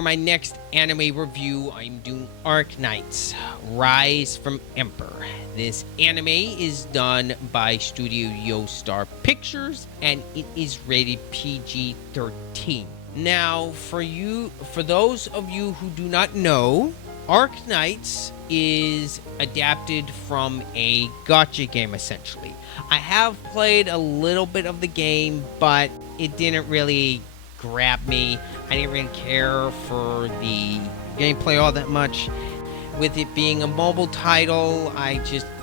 for my next anime review, I'm doing Arknight, Rise from Ember. This anime is done by Studio Yoestar Pictures, and it is rated PG-13. Now, for those of you who do not know, Arknight is adapted from a gacha game, essentially. I have played a little bit of the game, but it didn't really grab me. I didn't really care for the gameplay all that much. With it being a mobile title,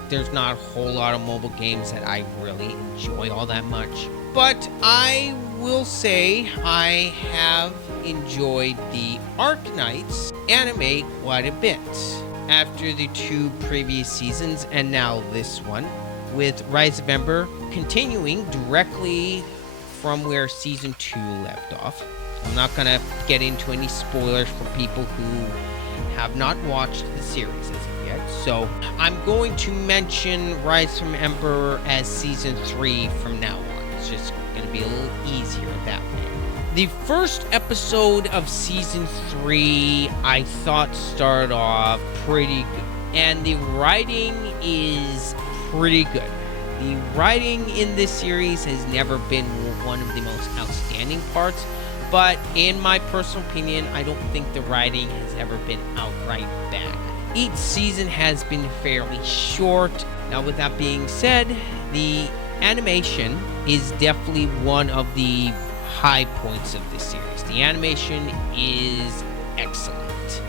there's not a whole lot of mobile games that I really enjoy all that much. But I will say I have enjoyed the Arknight anime quite a bit. After the 2 previous seasons and now this one, with Rise of Ember continuing directly from where Season 2 left off. I'm not going to get into any spoilers for people who have not watched the series as of yet, so I'm going to mention Rise from Ember as Season 3 from now on. It's just going to be a little easier that way. The first episode of Season 3, I thought started off pretty good, and the writing is pretty good. The writing in this series has never been one of the most outstanding parts, but in my personal opinion, I don't think the writing has ever been outright bad. Each season has been fairly short. Now, with that being said, the animation is definitely one of the high points of this series. The animation is excellent.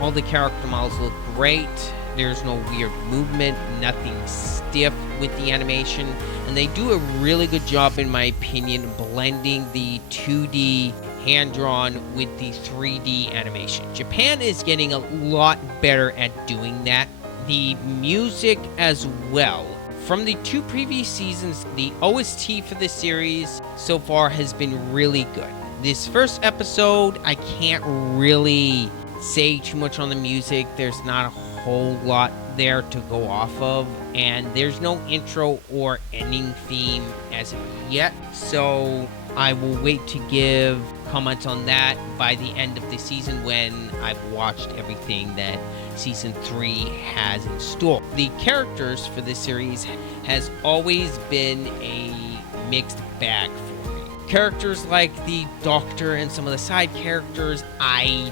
All the character models look great. There's no weird movement, nothing stiff with the animation, and they do a really good job, in my opinion, blending the 2D hand-drawn with the 3D animation. Japan is getting a lot better at doing that. The music as well. From the 2 previous seasons, the OST for this series so far has been really good. This first episode, I can't really say too much on the music. There's not a whole lot there to go off of, and there's no intro or ending theme as of yet, so I will wait to give comments on that by the end of the season when I've watched everything that Season 3 has in store. The characters for this series has always been a mixed bag for me. Characters like the Doctor and some of the side characters, I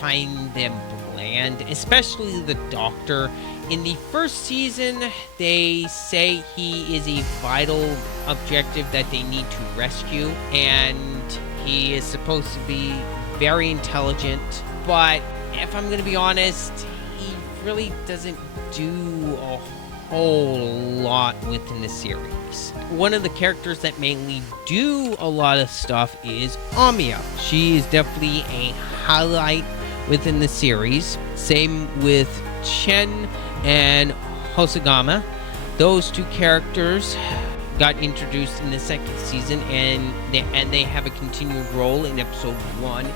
find them bland, especially the Doctor. In the first season, they say he is a vital objective that they need to rescue, and he is supposed to be very intelligent, but if I'm going to be honest, he really doesn't do a whole lot within the series. One of the characters that mainly do a lot of stuff is Amiya. She is definitely a highlight within the series. Same with Chen and Hosagama. Those 2 characters got introduced in the second season, and they have a continued role in episode 1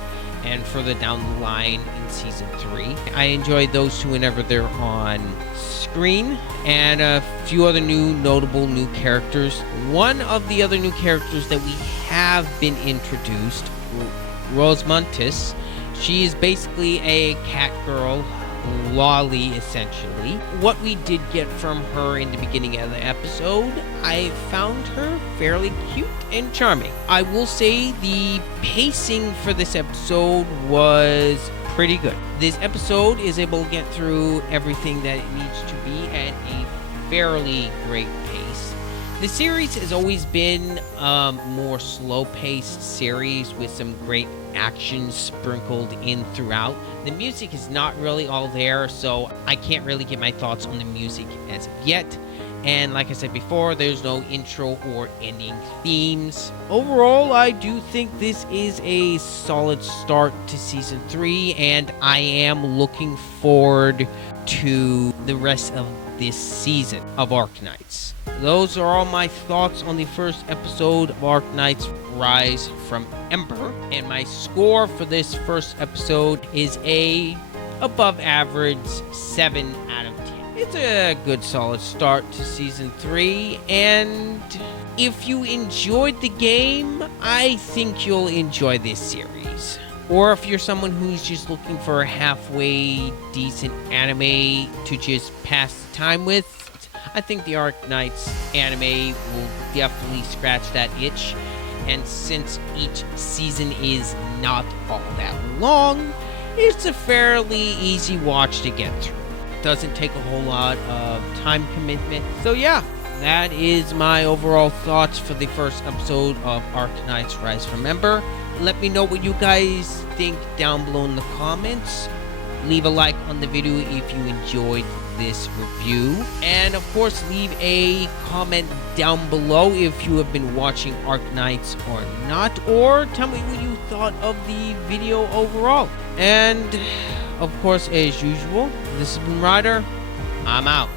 and further down the line in season 3. I enjoy those 2 whenever they're on screen, and a few other notable new characters. One of the other new characters that we have been introduced, Rosemontis. She is basically a cat girl, Lolly, essentially. What we did get from her in the beginning of the episode, I found her fairly cute and charming. I will say the pacing for this episode was pretty good. This episode is able to get through everything that it needs to be at a fairly great pace. The series has always been a more slow-paced series with some great action sprinkled in throughout. The music is not really all there, so I can't really get my thoughts on the music as of yet. And like I said before, there's no intro or ending themes. Overall, I do think this is a solid start to Season 3, and I am looking forward to the rest of this season of Arknights. Those are all my thoughts on the first episode of Arknights Rise from Ember, and my score for this first episode is a above average 7 out of 10. It's a good solid start to Season 3, and if you enjoyed the game, I think you'll enjoy this series. Or if you're someone who's just looking for a halfway decent anime to just pass the time with, I think the Arknights anime will definitely scratch that itch. And since each season is not all that long, it's a fairly easy watch to get through. Doesn't take a whole lot of time commitment. So yeah, that is my overall thoughts for the first episode of Arknights Rise from Ember. Let me know what you guys think down below in the comments. Leave a like on the video if you enjoyed this review. And of course, leave a comment down below if you have been watching Arknights or not. Or tell me what you thought of the video overall. And of course, as usual, this has been Ryder. I'm out.